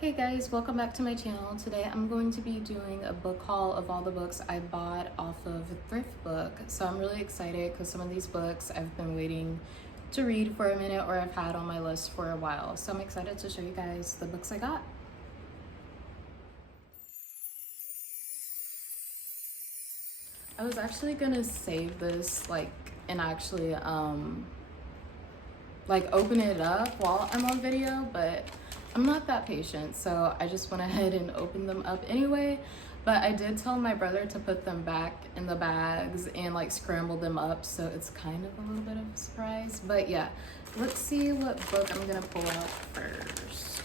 Hey guys, welcome back to my channel. Today I'm going to be doing a book haul of all the books I bought off of Thriftbook. So I'm really excited because some of these books I've been waiting to read for a minute or I've had on my list for a while. So I'm excited to show you guys the books I got. I was actually gonna save this and actually open it up while I'm on video, but I'm not that patient, so I just went ahead and opened them up anyway. But I did tell my brother to put them back in the bags and scramble them up, so it's kind of a little bit of a surprise. But yeah, let's see what book I'm gonna pull out first.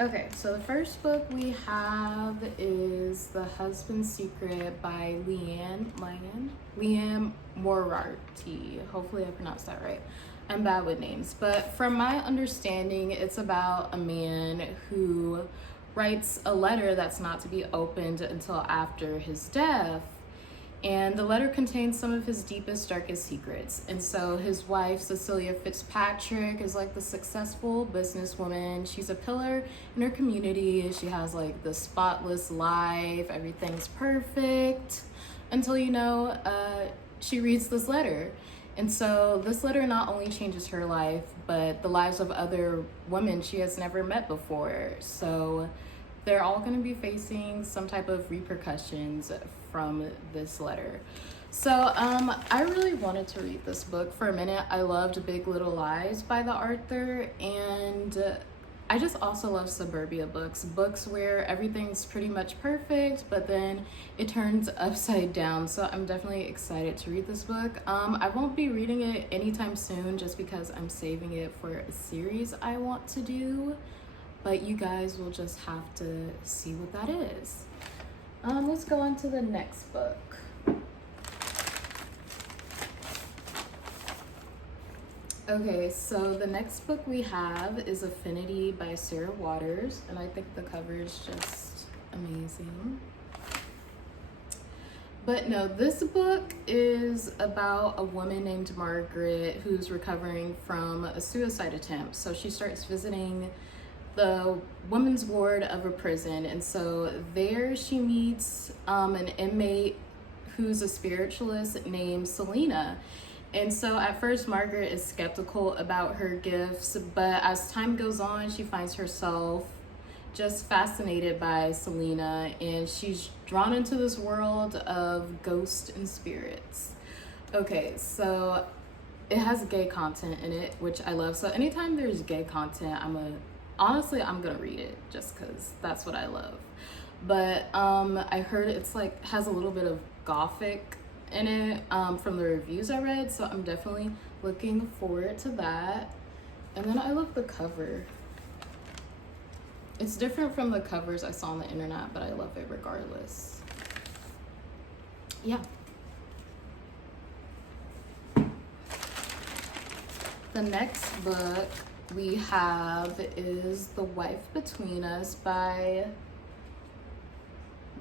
Okay, so the first book we have is The Husband's Secret by Liane Moriarty. Hopefully I pronounced that right. I'm bad with names, but from my understanding, it's about a man who writes a letter that's not to be opened until after his death. And the letter contains some of his deepest, darkest secrets. And so his wife, Cecilia Fitzpatrick, is the successful businesswoman. She's a pillar in her community. She has the spotless life. Everything's perfect until, she reads this letter. And so this letter not only changes her life, but the lives of other women she has never met before. So they're all going to be facing some type of repercussions from this letter. So I really wanted to read this book for a minute. I loved Big Little Lies by the author, and I just also love suburbia books where everything's pretty much perfect, but then it turns upside down. So I'm definitely excited to read this book. I won't be reading it anytime soon just because I'm saving it for a series I want to do, but you guys will just have to see what that is. Let's go on to the next book. Okay, so the next book we have is Affinity by Sarah Waters, and I think the cover is just amazing. But no, this book is about a woman named Margaret who's recovering from a suicide attempt. So she starts visiting the women's ward of a prison, and so there she meets an inmate who's a spiritualist named Selena. And so at first Margaret is skeptical about her gifts, but as time goes on, she finds herself just fascinated by Selena, and she's drawn into this world of ghosts and spirits. Okay, so it has gay content in it, which I love. So anytime there's gay content, honestly, I'm gonna read it just because that's what I love. But I heard it's has a little bit of gothic in it from the reviews I read, so I'm definitely looking forward to that. And then I love the cover. It's different from the covers I saw on the internet, but I love it regardless. Yeah. The next book we have is The Wife Between Us by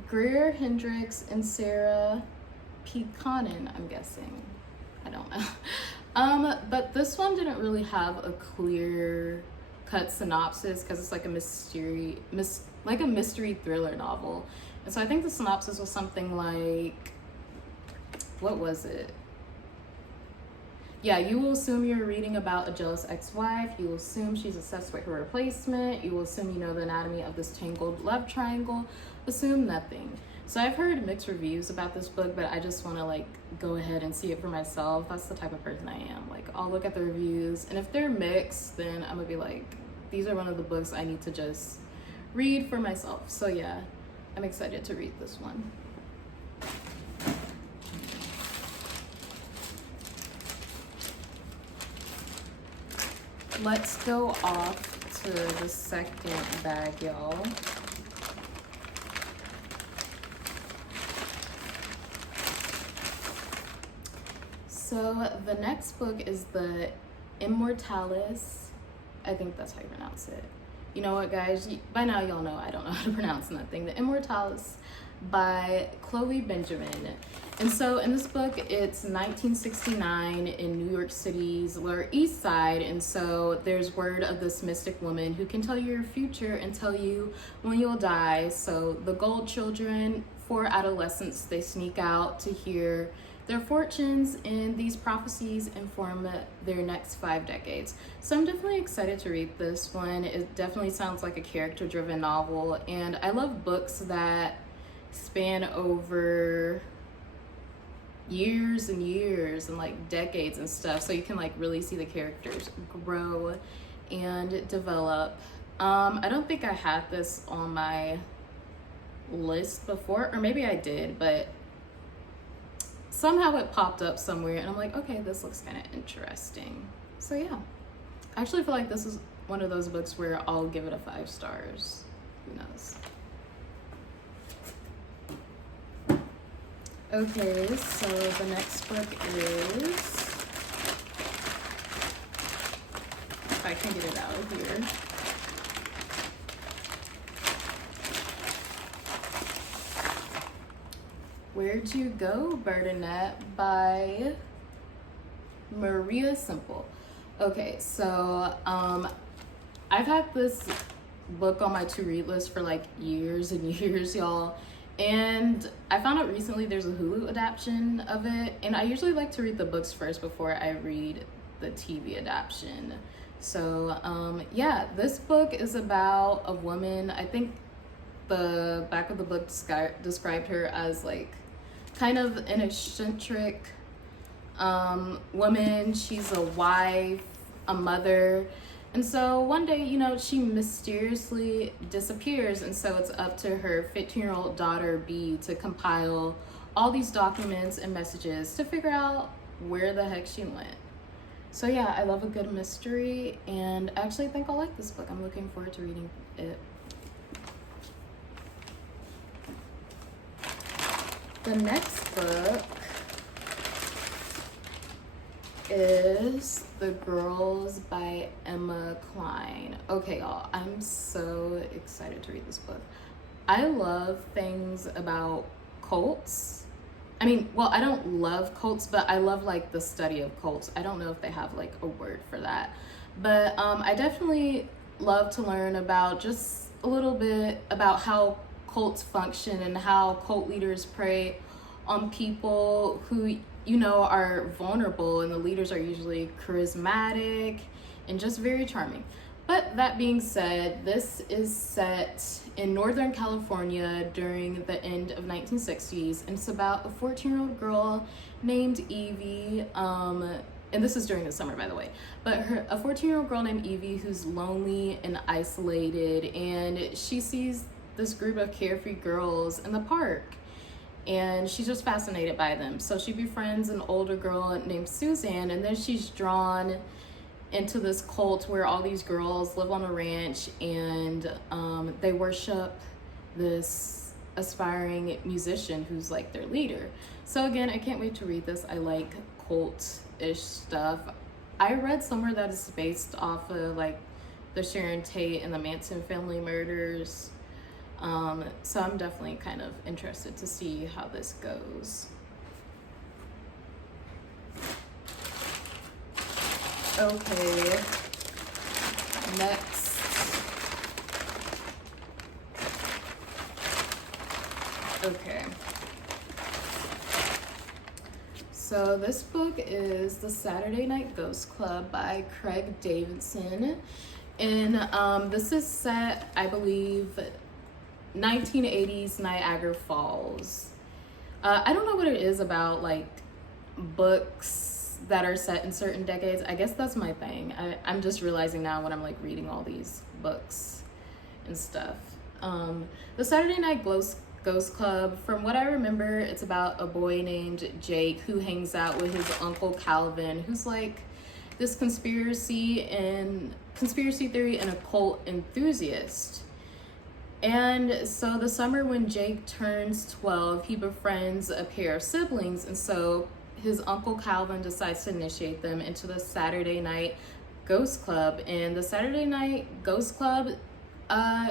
Greer Hendricks and Sarah Pekanen, I'm guessing. I don't know. But this one didn't really have a clear cut synopsis because it's a mystery thriller novel. And so I think the synopsis was something what was it? Yeah, you will assume you're reading about a jealous ex-wife. You will assume she's obsessed with her replacement. You will assume you know the anatomy of this tangled love triangle. Assume nothing. So I've heard mixed reviews about this book, but I just want to go ahead and see it for myself. That's the type of person I am. I'll look at the reviews, and if they're mixed, then I'm gonna be these are one of the books I need to just read for myself. So yeah, I'm excited to read this one. Let's go off to the second bag, y'all. So the next book is the Immortalis. I think that's how you pronounce it. You know what, guys? By now y'all know I don't know how to pronounce nothing. The Immortalis by Chloe Benjamin. And so in this book, it's 1969 in New York City's Lower East Side. And so there's word of this mystic woman who can tell you your future and tell you when you'll die. So the Gold Children, 4 adolescents, they sneak out to hear their fortunes, and these prophecies inform their next 5 decades. So I'm definitely excited to read this one. It definitely sounds like a character-driven novel, and I love books that span over years and years and like decades and stuff, so you can like really see the characters grow and develop. I don't think I had this on my list before, or maybe I did, but somehow it popped up somewhere and I'm like, okay, this looks kind of interesting. So yeah, I actually feel like this is one of those books where I'll give it a 5 stars. Who knows? Okay, so the next book is, if I can get it out of here. Where'd You Go, Bertinette by Maria Simple. Okay, so I've had this book on my to-read list for like years and years, y'all. And I found out recently there's a Hulu adaptation of it, and I usually like to read the books first before I read the TV adaptation. So yeah, this book is about a woman. I think the back of the book described her as like kind of an eccentric woman. She's a wife, a mother. And so one day, you know, she mysteriously disappears, and so it's up to her 15-year-old daughter, B, to compile all these documents and messages to figure out where the heck she went. So yeah, I love a good mystery, and I actually think I'll like this book. I'm looking forward to reading it. The next book is The Girls by Emma Cline. Okay, y'all, I'm so excited to read this book. I love things about cults. I mean, well, I don't love cults, but I love like the study of cults. I don't know if they have like a word for that, but I definitely love to learn about just a little bit about how cults function and how cult leaders prey on people who, you know, are vulnerable, and the leaders are usually charismatic and just very charming. But that being said, this is set in Northern California during the end of 1960s, and it's about a 14-year-old girl named Evie, and this is during the summer, by the way, but a 14-year-old girl named Evie who's lonely and isolated, and she sees this group of carefree girls in the park, and she's just fascinated by them. So she befriends an older girl named Suzanne, and then she's drawn into this cult where all these girls live on a ranch, and they worship this aspiring musician who's like their leader. So again, I can't wait to read this. I like cult-ish stuff. I read somewhere that it's based off of like the Sharon Tate and the Manson family murders. So I'm definitely kind of interested to see how this goes. Okay, next. Okay. So this book is The Saturday Night Ghost Club by Craig Davidson. And this is set, I believe, 1980s Niagara Falls. I don't know what it is about like books that are set in certain decades. I guess that's my thing. I'm just realizing now when I'm like reading all these books and stuff. The Saturday Night Ghost Club, from what I remember, it's about a boy named Jake who hangs out with his uncle Calvin, who's like this conspiracy theory and occult enthusiast. And so the summer when Jake turns 12, he befriends a pair of siblings, and so his uncle Calvin decides to initiate them into the Saturday Night Ghost Club. And the Saturday Night Ghost Club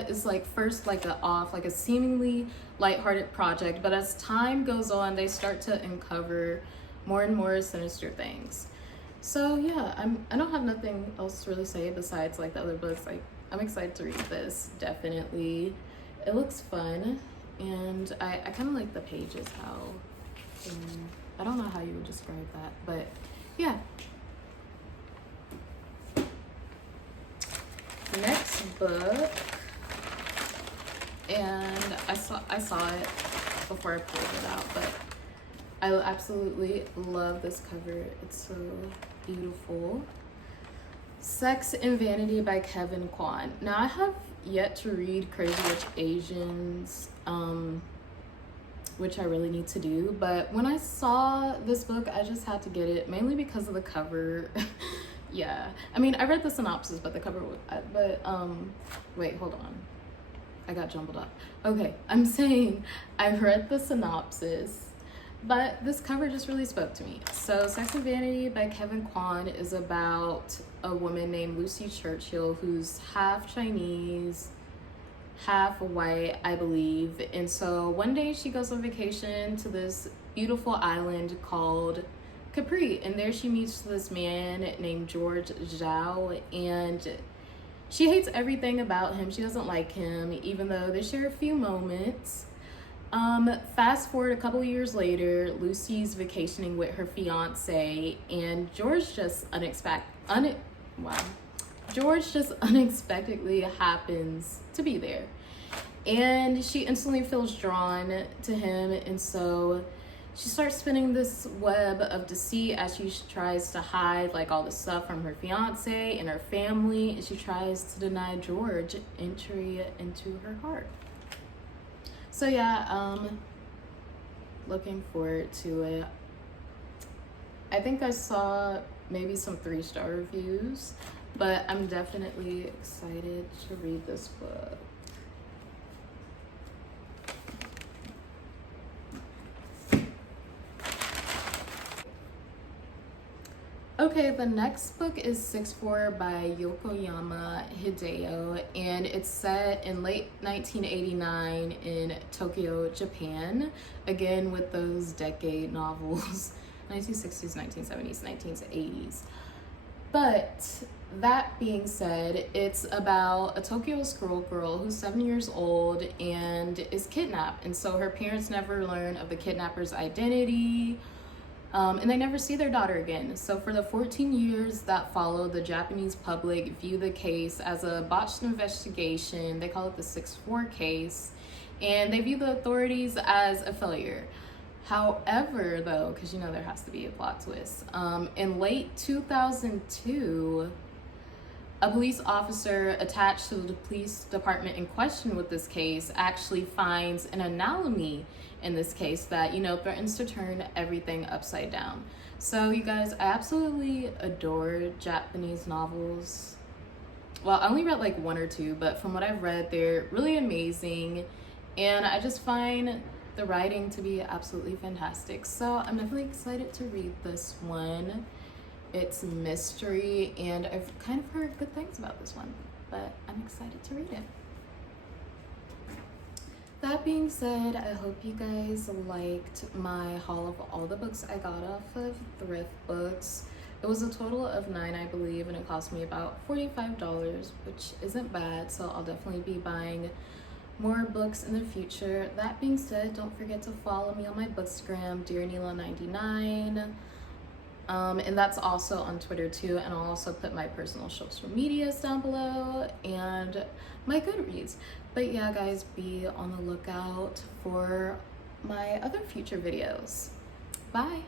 is like first like a seemingly lighthearted project, but as time goes on, they start to uncover more and more sinister things. So yeah, I don't have nothing else to really say besides like the other books. Like, I'm excited to read this, definitely. It looks fun, and I kind of like the pages, how, I don't know how you would describe that, but yeah. Next book, and I saw it before I pulled it out, but I absolutely love this cover. It's so beautiful. Sex and Vanity by Kevin Kwan. Now, I have yet to read Crazy Rich Asians, which I really need to do, but when I saw this book, I just had to get it, mainly because of the cover. Yeah, I mean, I read the synopsis, but the cover, wait, hold on. I got jumbled up. Okay, I'm saying I read the synopsis, but this cover just really spoke to me. So Sex and Vanity by Kevin Kwan is about a woman named Lucy Churchill who's half Chinese, half white, I believe. And so one day she goes on vacation to this beautiful island called Capri, and there she meets this man named George Zhao, and she hates everything about him. She doesn't like him, even though they share a few moments. Fast forward a couple years later, Lucy's vacationing with her fiance, and George just unexpectedly happens to be there, and she instantly feels drawn to him, and so she starts spinning this web of deceit as she tries to hide like all the stuff from her fiance and her family, and she tries to deny George entry into her heart. So yeah, looking forward to it. I think I saw maybe some 3-star reviews, but I'm definitely excited to read this book. Okay, the next book is SixFour by Yokoyama Hideo, and it's set in late 1989 in Tokyo, Japan. Again, with those decade novels, 1960s, 1970s, 1980s. But that being said, it's about a Tokyo schoolgirl who's 7 years old and is kidnapped. And so her parents never learn of the kidnapper's identity, and they never see their daughter again. So for the 14 years that follow, the Japanese public view the case as a botched investigation. They call it the SixFour case, and they view the authorities as a failure. However, though, because you know there has to be a plot twist, in late 2002, a police officer attached to the police department in question with this case actually finds an anomaly in this case that, you know, threatens to turn everything upside down. So you guys, I absolutely adore Japanese novels. Well, I only read like 1 or 2, but from what I've read, they're really amazing, and I just find the writing to be absolutely fantastic. So I'm definitely excited to read this one. It's mystery, and I've kind of heard good things about this one, but I'm excited to read it. That being said, I hope you guys liked my haul of all the books I got off of Thriftbooks. It was a total of $9, I believe, and it cost me about $45, which isn't bad, so I'll definitely be buying more books in the future. That being said, don't forget to follow me on my Bookstagram, DearNila99. And that's also on Twitter too, and I'll also put my personal social medias down below and my Goodreads. But yeah, guys, be on the lookout for my other future videos. Bye.